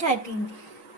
13।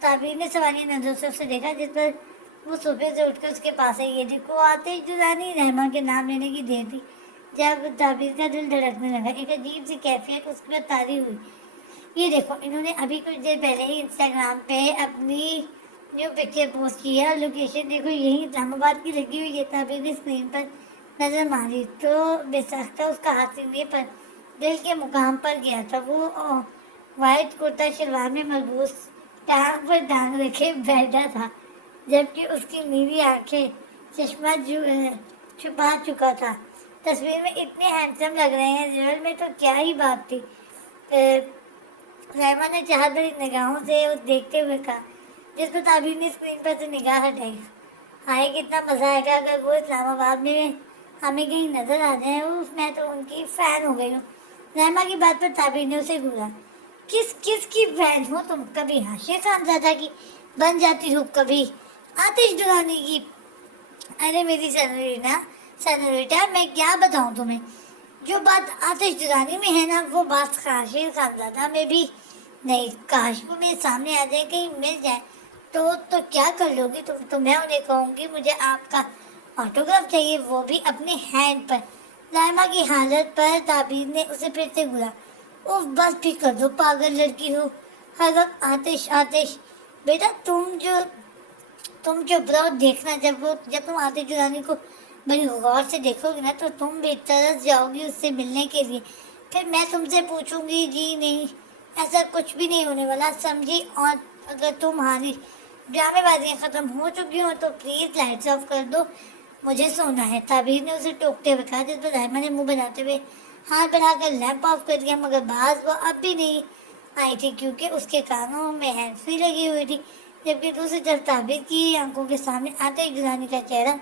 تعبیر نے سوالیہ نظروں سے اسے دیکھا، جس پر وہ صوفے سے اٹھ کر اس کے پاس آئی۔ یہ دیکھو آتش درانی رحمہ کے نام لینے کی دیر تھی جب تعبیر کا دل دھڑکنے لگا۔ ایک عجیب سی کیفیت اس پر طاری ہوئی۔ یہ دیکھو، انہوں نے ابھی کچھ دیر پہلے ہی انسٹاگرام پہ اپنی نیو پکچر پوسٹ کی ہے اور لوکیشن دیکھو یہی اسلام آباد کی لگی ہوئی ہے۔ تعبیر نے اسکرین پر نظر ماری تو بے ساختہ اس کا ہاتھ سینے پر دل کے مقام پر گیا تھا۔ وہ وائٹ کرتا شلوار میں ملبوس ٹانگ پر ٹانگ رکھے بیٹھا تھا، جبکہ اس کی نیلی آنکھیں چشمہ چھپا چکا تھا۔ تصویر میں اتنے ہینڈسم لگ رہے ہیں، ریئل میں تو کیا ہی بات تھی۔ رحمہ نے چاہت بھری نگاہوں سے دیکھتے ہوئے کہا، جس پر تعبیر نے اسکرین پر سے نگاہ ہٹائی، ہائے کتنا مزہ آئے گا اگر وہ اسلام آباد میں ہمیں کہیں نظر آ جائے۔ میں تو ان کی فین ہو گئی ہوں۔ رحمہ کی بات پر تعبیر نے اسے گھورا، کس کی فین ہو تم؟ کبھی حاشیہ خانزادہ کی بن جاتی ہو، کبھی آتش درانی کی۔ ارے میری سنوریٹا، میں کیا بتاؤں تمہیں، جو بات آتش درانی میں ہے نا، وہ بات حاشیہ خانزادہ میں بھی نہیں۔ کاش وہ میرے سامنے آ جائے، کہیں مل جائے تو کیا کر لو گی تم؟ میں انہیں کہوں گی مجھے آپ کا آٹوگراف چاہیے، وہ بھی اپنے ہینڈ پر۔ رحمہ کی حالت پر تعبیر نے اسے پھر سے گھورا، اوف بس بھی کر دو، پاگل لڑکی ہو، ہر وقت آتش آتش۔ بیٹا تم چپ رہو، دیکھنا جب تم آتش درانی کو بڑی غور سے دیکھو گی نا تو تم بے طرز جاؤ گی اس سے ملنے کے لیے۔ پھر میں تم سے پوچھوں گی، جی نہیں ایسا کچھ بھی نہیں ہونے والا، سمجھی؟ اور اگر تمہاری ڈرامے بازیاں ختم ہو چکی ہوں تو پلیز لائٹس آف کر دو، مجھے سونا ہے۔ تعبیر نے اسے ٹوکتے ہوئے کہا، جس پر رحمہ نے منہ بناتے ہوئے ہاتھ بڑھا کر لیمپ آف کر دیا، مگر باز وہ اب بھی نہیں آئی تھی کیونکہ اس کے کانوں میں ہینڈ فری لگی ہوئی تھی، جبکہ دوسری طرف تعبیر کی آنکھوں کے سامنے آتش درانی کا چہرہ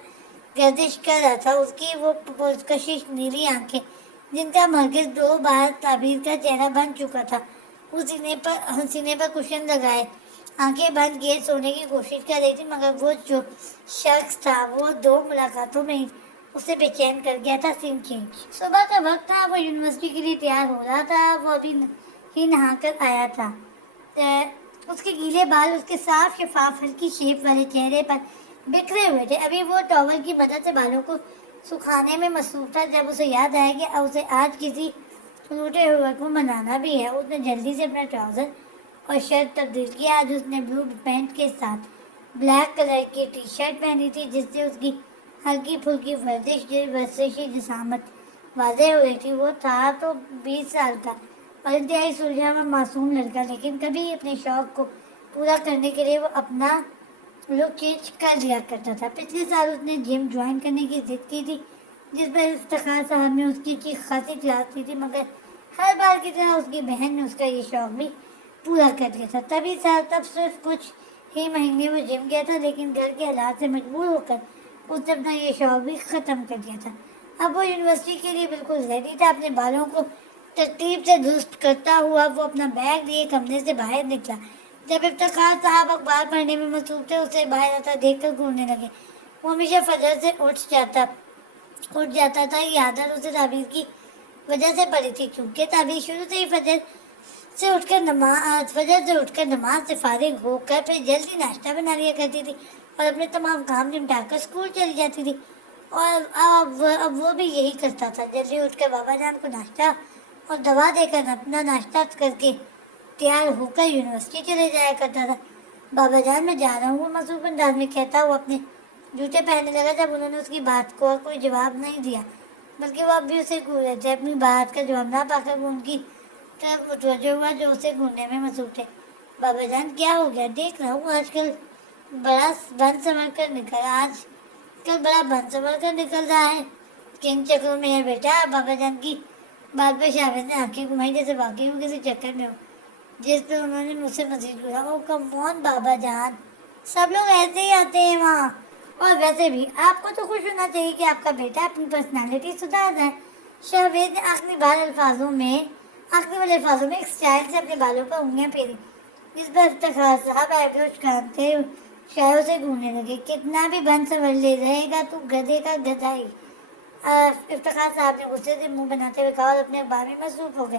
گردش کر رہا تھا۔ اس کی وہ پرکشش نیلی آنکھیں جن کا مرکز 2 بار تعبیر کا چہرہ بن چکا تھا، اس سینے پر کشن لگائے آنکھیں بند کیے سونے کی کوشش کر رہی تھی، مگر وہ جو شخص تھا وہ 2 ملاقاتوں میں ہی اسے بے چین کر گیا تھا۔ سین چینج۔ صبح کا وقت تھا، وہ یونیورسٹی کے لیے تیار ہو رہا تھا۔ وہ ابھی ہی نہا کر آیا تھا۔ اس کے گیلے بال اس کے صاف شفاف ہلکی شیپ والے چہرے پر بکھرے ہوئے تھے۔ ابھی وہ ٹاول کی مدد سے بالوں کو سکھانے میں مصروف تھا جب اسے یاد آیا کہ اسے آج کسی ٹوٹے ہوئے کو منانا بھی ہے۔ اس نے جلدی سے اپنا ٹراؤزر اور شرٹ تبدیل کیا۔ آج اس نے بلو پینٹ کے ساتھ بلیک کلر کی ٹی شرٹ پہنی تھی، جس سے اس کی ہلکی پھلکی ورزشی جسامت واضح ہوئی تھی۔ وہ تھا تو 20 سال کا اور انتہائی سلجھا ہوا معصوم لڑکا، لیکن کبھی اپنے شوق کو پورا کرنے کے لیے وہ اپنا لک چینج کر لیا کرتا تھا۔ پچھلے سال اس نے جم جوائن کرنے کی ضد کی تھی، جس پر افتخار صاحب نے اس کی خاصی کلاس لی تھی، مگر ہر بار کی طرح اس کی بہن نے اس کا یہ شوق بھی پورا کر دیا تھا۔ تب صرف کچھ ہی مہینے وہ جم گیا تھا، لیکن گھر کے حالات سے مجبور ہو کر اس نے اپنا یہ شوق بھی ختم کر دیا تھا۔ اب وہ یونیورسٹی کے لیے بالکل ریڈی تھا۔ اپنے بالوں کو ترتیب سے درست کرتا ہوا وہ اپنا بیگ لیے کمرے سے باہر نکلا۔ جب افتخار صاحب اخبار پڑھنے میں مصروف تھے، اسے باہر آتا دیکھ کر گھورنے لگے۔ وہ ہمیشہ فجر سے اٹھ جاتا تھا۔ یہ عادت اسے تعبیر کی وجہ سے پڑی تھی، کیونکہ تعبیر شروع سے ہی فجر سے اٹھ کر نماز سے فارغ ہو کر پھر جلدی ناشتہ بنا لیا کرتی تھی اور اپنے تمام کام نمٹا کر اسکول چلی جاتی تھی۔ اور اب وہ بھی یہی کرتا تھا، جلدی اٹھ کر بابا جان کو ناشتہ اور دوا دے کر اپنا ناشتہ کر کے تیار ہو کر یونیورسٹی چلے جایا کرتا تھا۔ بابا جان میں جا رہا ہوں، وہ مصروف انداز میں کہتا ہوا اپنے جوتے پہننے لگا۔ جب انہوں نے اس کی بات کو کوئی جواب نہیں دیا، بلکہ وہ اب بھی اسے گھور رہے تھے، اپنی بات کا جواب نہ پا کر وہ ان کی طرف متوجہ ہوا جو اسے گھورنے میں مصروف تھے۔ بابا جان کیا ہو گیا؟ دیکھ رہا ہوں آج کل بڑا بن سنور کر نکل رہا ہے، کن چکروں میں ہے بیٹا؟ بابا جان کی بات پہ شاہد نے آنکھیں گھمائی، جیسے واقعی وہ کسی چکر میں ہو، جس پہ انہوں نے مجھ سے مزید گھورا۔ او کم آن بابا جان، سب لوگ ایسے ہی آتے ہیں وہاں، اور ویسے بھی آپ کو تو خوش ہونا چاہیے کہ آپ کا بیٹا اپنی پرسنالٹی سدھار رہا ہے۔ شاہد نے آخری والے الفاظوں میں ایک سٹائل سے اپنے بالوں پر انگلیاں پھیری، جس پر افتخار صاحب ایبروز کھانتے شاہد سے گھومنے لگے۔ کتنا بھی بن سنور لے رہے گا تو گدھے کا گدھا ہی، افتخار صاحب نے غصے سے منہ بناتے ہوئے کہا اور اپنے اخبار میں مصروف ہو گئے،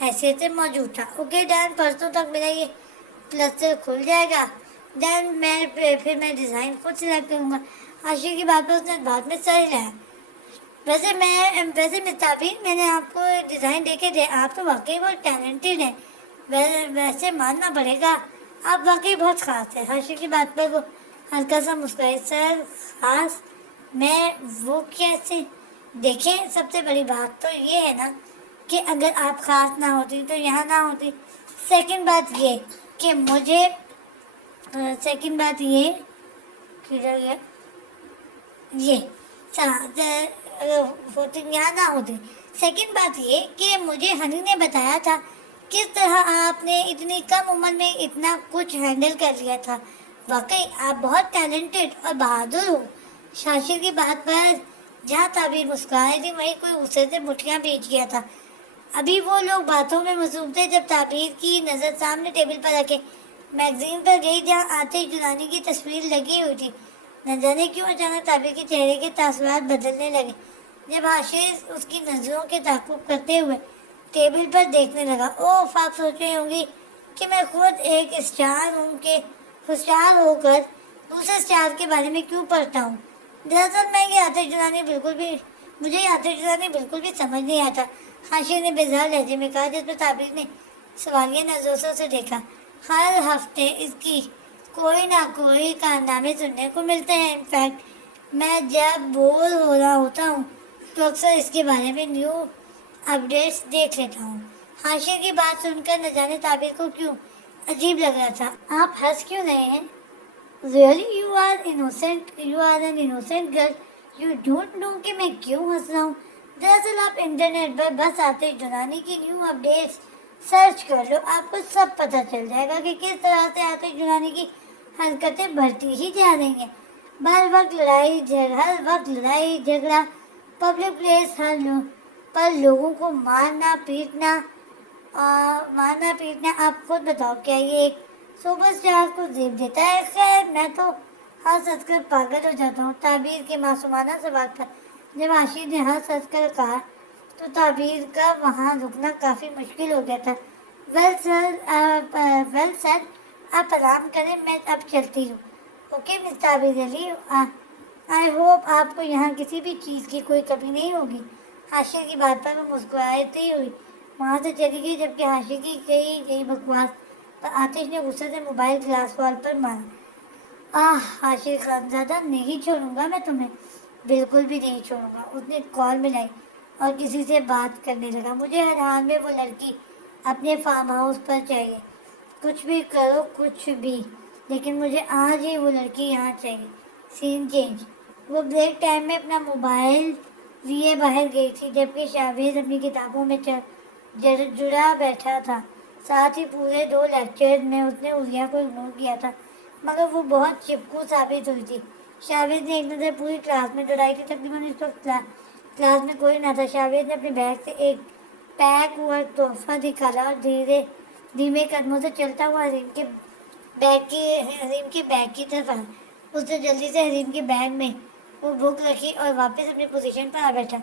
حیثیت سے موجود تھا. اوکے ڈن, پرسوں تک میرا یہ پلسٹر کھل جائے گا. دین پھر میں ڈیزائن خود سلیکٹ کروں گا. عاشق کی بات پر اس نے بعد میں سر ہلایا. ویسے مستعبین, میں نے آپ کو ڈیزائن دیکھے تھے, آپ تو واقعی بہت ٹیلنٹڈ ہیں. ویسے ماننا پڑے گا آپ واقعی بہت خاص ہیں. عاشق کی بات پر وہ ہلکا سا مسکرائی. سر خاص میں وہ کیسے؟ دیکھیں, سب سے بڑی بات تو یہ ہے نا کہ اگر آپ خاص نہ ہوتی تو یہاں نہ ہوتی. سیکنڈ بات یہ کہ مجھے سیکنڈ بات یہ یہ ہوتی یہاں نہ ہوتی. سیکنڈ بات یہ کہ مجھے ہنی نے بتایا تھا کس طرح آپ نے اتنی کم عمر میں اتنا کچھ ہینڈل کر لیا تھا. واقعی آپ بہت ٹیلنٹڈ اور بہادر ہو. شاشر کی بات پر جہاں تعبیر مسکرائے تھی وہیں کوئی غصے سے مٹھیاں بھیج گیا تھا. ابھی وہ لوگ باتوں میں مصروف تھے جب تعبیر کی نظر سامنے ٹیبل پر رکھے میگزین پر گئی جہاں آتش جنانی کی تصویر لگی ہوئی تھی. نہ جانے کیوں اچانک تعبیر کے چہرے کے تاثرات بدلنے لگے. جب عاشق اس کی نظروں کے تعقب کرتے ہوئے ٹیبل پر دیکھنے لگا. اوف, آپ سوچ رہے ہوں گی کہ میں خود ایک اسٹار ہوں کہ ہوشیار ہو کر دوسرے اسٹار کے بارے میں کیوں پڑھتا ہوں. دراصل مجھے یہ آتش جنانی بالکل بھی سمجھ نہیں آتا, عاشق نے بیزار لہجے میں کہا, جس پر تعبیر نے سوالیہ نظروں سے اسے دیکھا. ہر ہفتے اس کی کوئی نہ کوئی کارنامے سننے کو ملتے ہیں. انفیکٹ میں جب بور ہو رہا ہوتا ہوں تو اکثر اس کے بارے میں نیو اپڈیٹس دیکھ لیتا ہوں. عاشق کی بات سن کر نہ جانے تعبیر کو کیوں عجیب لگ رہا تھا. آپ ہنس کیوں رہے ہیں؟ Really, you are an innocent girl. You don't know کہ میں کیوں ہنس رہا ہوں. دراصل آپ انٹرنیٹ پر بس آتش جنانی کی نیو اپڈیٹس سرچ کر لو, آپ کو سب پتہ چل جائے گا کہ کس طرح سے آتش جنانی کی حرکتیں بڑھتی ہی جا رہی ہیں. ہر وقت لڑائی جھگڑا, پبلک پلیس پر لوگوں کو مارنا پیٹنا. آپ خود بتاؤ, کیا یہ ایک سپر اسٹار کو زیب دیتا ہے؟ خیر, میں تو ہنس ہنس کر پاگل ہو جاتا ہوں. تعبیر کے معصومانہ سوال پر جب عاشق نے ہنس ہنس کر کہا تو تعبیر کا وہاں رکنا کافی مشکل ہو گیا تھا. ویل سر, آپ آرام کریں, میں اب چلتی ہوں. اوکے مس تعبیر علی, آئی ہوپ آپ کو یہاں کسی بھی چیز کی کوئی کمی نہیں ہوگی. عاشق کی بات پر وہ مسکراتی ہوئی وہاں سے چلی گئی, جبکہ عاشق کی گئی بکواس پر آتش نے غصے سے موبائل گلاس وال پر مارا. عاشق خانزادہ, نہیں چھوڑوں گا میں تمہیں, بالکل بھی نہیں چھوڑوں گا. اس نے کال ملائی اور کسی سے بات کرنے لگا. مجھے ہر حال میں وہ لڑکی اپنے فارم ہاؤس پر چاہیے. کچھ بھی کرو, کچھ بھی, لیکن مجھے آج ہی وہ لڑکی یہاں چاہیے. سین چینج. وہ بریک ٹائم میں اپنا موبائل لیے باہر گئی تھی, جبکہ شاویز اپنی کتابوں میں جڑا بیٹھا تھا. ساتھ ہی پورے 2 لیکچر میں اس نے علیہ کو اگنور کیا تھا, مگر وہ بہت چپکو ثابت ہوئی تھی. شاویز نے ایک نظر پوری کلاس میں دوڑائی تھی. تقریباً اس وقت کلاس میں کوئی نہ تھا. شاویز نے اپنے بیگ سے ایک پیک ہوا تحفہ نکالا اور دھیمے قدموں سے چلتا ہوا حریم کے بیگ کی طرف آیا. اس نے جلدی سے حریم کے بیگ میں وہ بک رکھی اور واپس اپنی پوزیشن پر آ بیٹھا.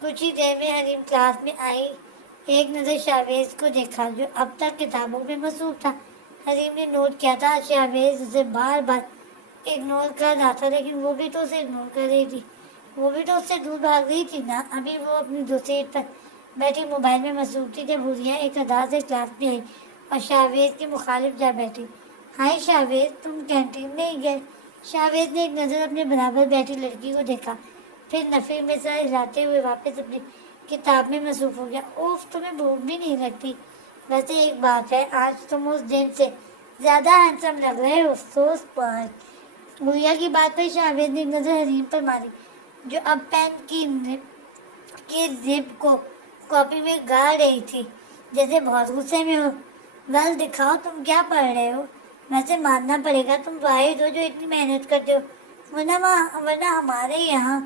کچھ ہی دیر میں حریم کلاس میں آئی. ایک نظر شاویز کو دیکھا جو اب تک کتابوں میں مصروف تھا. حریم نے نوٹ کیا تھا شاویز اسے بار بار اگنور کر رہا تھا, لیکن وہ بھی تو اسے اگنور کر رہی تھی. وہ بھی تو اس سے دور بھاگ رہی تھی نا. ابھی وہ اپنی دو سیٹ پر بیٹھی موبائل میں مصروف تھی جب حوریہ ایک ادا سے کلاس میں آئی اور شاویز کے مخالف جا بیٹھی. ہائے شاویز, تم کینٹین نہیں گئے؟ شاویز نے ایک نظر اپنے برابر بیٹھی لڑکی کو دیکھا, پھر نفی میں سر ہلاتے ہوئے واپس اپنی کتاب میں مصروف ہو گیا. اوف, تمہیں بھوک بھی نہیں لگتی؟ ویسے ایک بات ہے, آج تم اس دن سے زیادہ ہینڈسم لگ رہے ہو. سوس پر حوریہ کی بات پر شاویز نے ایک نظر حریم پر ماری جو اب پین کی زپ کو کاپی میں گاڑ رہی تھی, جیسے بہت غصے میں ہو. ویل, دکھاؤ تم کیا پڑھ رہے ہو. ویسے ماننا پڑے گا تم واحد ہو جو اتنی محنت کرتے ہو, ورنہ ہمارے یہاں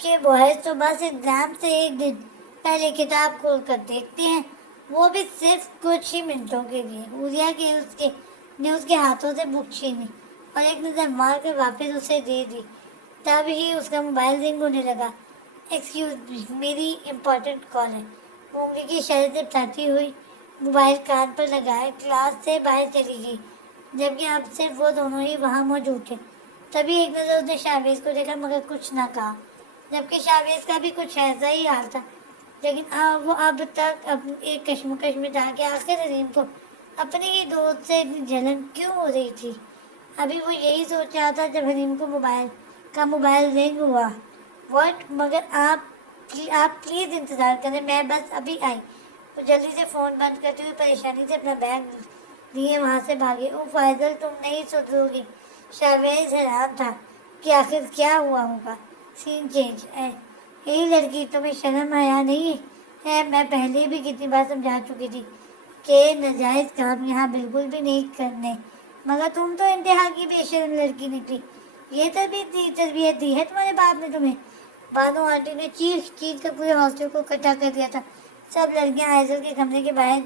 کے بوائز تو بس ایگزام سے ایک دن پہلے کتاب کھول کر دیکھتے ہیں, وہ بھی صرف کچھ ہی منٹوں کے لیے. حوریہ نے اس کے ہاتھوں سے بک چھینی اور ایک نظر مار کر واپس اسے دے دی. تب ہی اس کا موبائل رنگ ہونے لگا. ایکسکیوز می, میری امپورٹنٹ کال ہے. وہ انگلی کی اشارے سے بتاتی ہوئی موبائل کان پر لگائے کلاس سے باہر چلی گئی، جبکہ اب صرف وہ دونوں ہی وہاں موجود تھے۔ تبھی ایک نظر اس نے شاویز کو دیکھا مگر کچھ نہ کہا، جبکہ شاویز کا بھی کچھ ایسا ہی حال تھا، لیکن وہ اب تک ایک کشمکش میں تھا کہ آخر حلیم کو اپنی ہی دوست سے اتنی جلن کیوں ہو رہی تھی۔ ابھی وہ یہی سوچ رہا تھا جب حلیم کو موبائل رنگ ہوا۔ واٹ؟ مگر آپ پلیز انتظار کریں، میں بس ابھی آئی۔ وہ جلدی سے فون بند کرتے ہوئے پریشانی سے اپنا بیگ لیے وہاں سے بھاگی۔ او فائزل، تم نہیں سدھرو گی۔ شاویز حیران تھا کہ آخر کیا ہوا ہوگا۔ سین چینج۔ یہی لڑکی، تمہیں شرم آیا نہیں ہے؟ میں پہلے بھی کتنی بار سمجھا چکی تھی کہ ناجائز کام یہاں بالکل بھی نہیں کرنے، مگر تم تو انتہا کی بے شرم لڑکی نکلی۔ یہ تربیت دی ہے تمہارے باپ نے تمہیں؟ بانو آنٹی نے چیخ کر پورے ہاسٹل کو اکٹھا کر دیا تھا۔ سب لڑکیاں آئزل کے کمرے کے باہر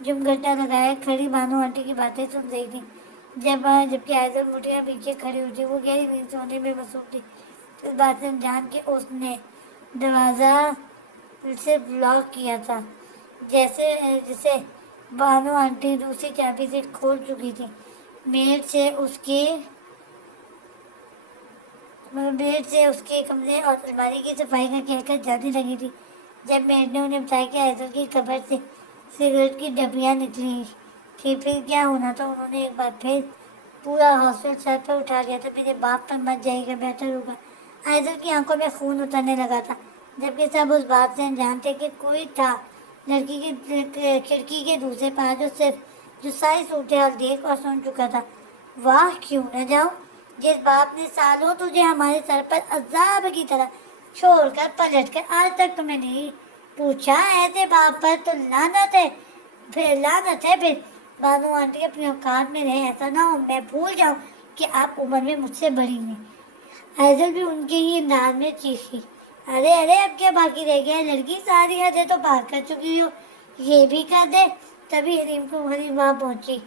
جمگٹا لگائے کھڑی بانو آنٹی کی باتیں سن رہی تھی، جبکہ آئزل مٹیاں پیچھے کھڑی ہوئی تھی۔ وہ گہری نیند سونے میں مصروف تھی، اس بات سے جان کے اس نے دروازہ سے لاک کیا تھا، جسے بانو آنٹی دوسری چابی سے کھول چکی تھی۔ میڈ سے اس کے کمرے اور الماری کی صفائی کا کہہ کر جانے لگی تھی، جب میڈ نے انہیں بتایا کہ آئزل کی قبر سے سگریٹ کی ڈبیاں نکلی تھی۔ پھر کیا ہونا تھا؟ انہوں نے ایک بار پھر پورا ہاسٹل سر پر اٹھا لیا تھا۔ میرے باپ پر مت جائے گا، بہتر ہوگا۔ آئزل کی آنکھوں میں خون اترنے لگا تھا، جبکہ سب اس بات سے انجان تھے کہ کوئی تھا لڑکی کی کھڑکی کے دوسرے پار جو ساری صورتحال دیکھ اور سن چکا تھا۔ واہ، کیوں نہ جاؤں؟ جس باپ نے سالوں تجھے ہمارے سر پر عذاب کی طرح چھوڑ کر پلٹ کر آج تک تمہیں نہیں پوچھا، ایسے باپ پر تو لعنت ہے۔ پھر بانو آنٹی اپنے اوقات میں رہے، ایسا نہ ہو میں بھول جاؤں کہ آپ عمر میں مجھ سے بڑی ہیں۔ آئزل بھی ان کے ہی انداز میں چیخی۔ ارے اب کیا باقی رہ گیا؟ لڑکی ساری حدیں تو پار کر چکی ہو، یہ بھی کر دے۔ تبھی حلیم وہاں پہنچی۔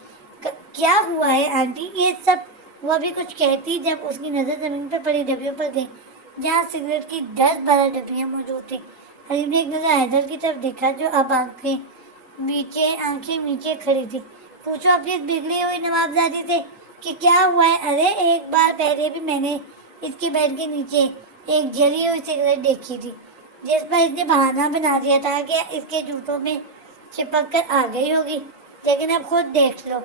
کیا ہوا ہے آنٹی؟ یہ سب وہ بھی کچھ کہتی جب اس کی نظر زمین پر پڑی ڈبیوں پر گئی، جہاں سگریٹ کی 10-12 ڈبیاں موجود تھیں۔ حلیم نے ایک نظر آئزل کی طرف دیکھا، جو اب آنکھیں نیچے کھڑی تھی۔ پوچھو اپنی بگڑی ہوئی نوابزادی سے کہ کیا ہوا ہے۔ ارے ایک بار پہلے بھی میں نے اس کے بیڈ کے نیچے ایک جلی ہوئی سگریٹ دیکھی تھی، جس پر اس نے بہانہ بنا دیا تھا کہ اس کے جوتوں میں چپک کر آ گئی ہوگی، لیکن اب خود دیکھ لو،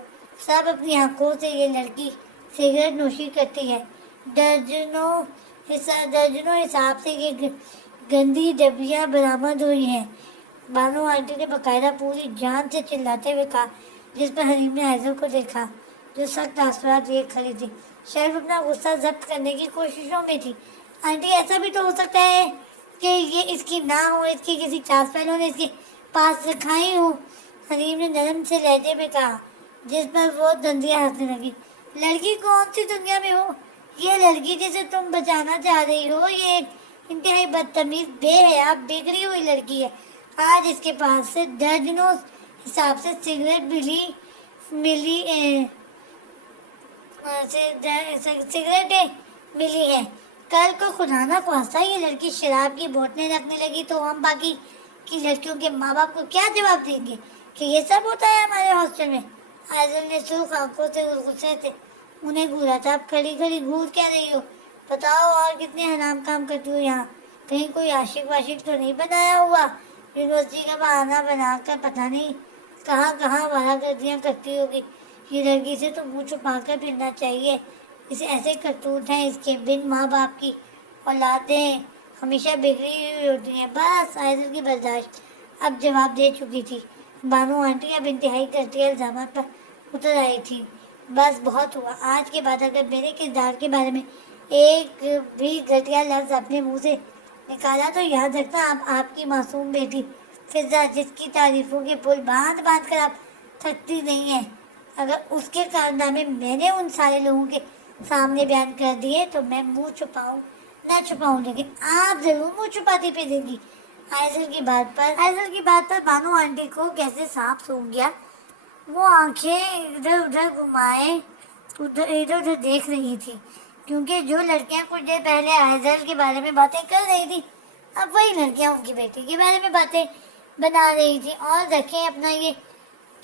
سب اپنی آنکھوں سے یہ لڑکی سگریٹ نوشی کرتی ہے۔ درجنوں حساب سے یہ گندی ڈبیاں برآمد ہوئی ہیں، بانو آنٹی نے باقاعدہ پوری جان سے چلاتے ہوئے کہا، جس پر حلیم نے آئزل کو دیکھا جو سخت آثرات لیے کھڑی تھی، شاید اپنا غصہ ضبط کرنے کی کوششوں میں تھی۔ آنٹی، ایسا بھی تو ہو سکتا ہے کہ یہ اس کی نہ ہو، اس کی کسی چاس پہلو نے اس کے پاس رکھائی ہو، حلیم نے نرم سے لہجے میں کہا، جس پر وہ دندیاں ہنسنے لگی۔ لڑکی کون سی دنیا میں ہو؟ یہ لڑکی جسے تم بچانا چاہ رہی ہو، یہ ایک انتہائی بدتمیز، بے حیا، بگڑی ہوئی لڑکی ہے۔ آج اس کے پاس سے درجنوں حساب سے سگریٹیں ملی ہیں۔ کل کو خدا نہ خواستہ یہ لڑکی شراب کی بوتلیں رکھنے لگی تو ہم باقی کی لڑکیوں کے ماں باپ کو کیا جواب دیں گے کہ یہ سب ہوتا ہے ہمارے ہاسٹل میں؟ آئزل نے سرخ آنکھوں سے غصے سے انہیں گھورا تھا۔ اب کھڑی گھور کیا رہی ہو؟ بتاؤ، اور کتنے حرام کام کرتی ہو یہاں؟ کہیں کوئی عاشق واشق تو نہیں بنایا ہوا؟ یونیورسٹی کا بہانہ بنا کر پتہ نہیں کہاں آوارہ گردیاں کرتی ہوگی۔ یہ لڑکی سے تو منہ چھپا کر پھرنا چاہیے، اسے ایسے کرتوت ہیں اس کے۔ بن ماں باپ کی اولادیں ہمیشہ بگڑی ہوئی ہوتی ہیں۔ بس، آئزل کی برداشت اب جواب دے چکی تھی۔ بانو آنٹی اب انتہائی گھٹیا الزامات پر اتر آئی تھی۔ بس بہت ہوا، آج کے بعد اگر میرے کردار کے بارے میں ایک بھی گھٹیا لفظ اپنے منہ سے نکالا تو یاد رکھنا آپ کی معصوم بیٹی فضا، جس کی تعریفوں کے پل باندھ کر آپ تھکتی نہیں ہیں، اگر اس کے کارنامے میں نے ان سارے لوگوں کے سامنے بیان کر دیے تو میں منہ چھپاؤں نہ چھپاؤں، لیکن آپ ضرور منہ چھپاتی پھریں گی۔ آئزل کی بات پر بانو آنٹی کو کیسے سانپ سونگھ گیا۔ وہ آنکھیں ادھر ادھر دیکھ رہی تھی، کیونکہ جو لڑکیاں کچھ دیر پہلے آئزل کے بارے میں باتیں کر رہی تھی، اب وہی لڑکیاں ان کی بیٹی کے بارے میں باتیں بنا رہی تھی۔ اور رکھیں اپنا یہ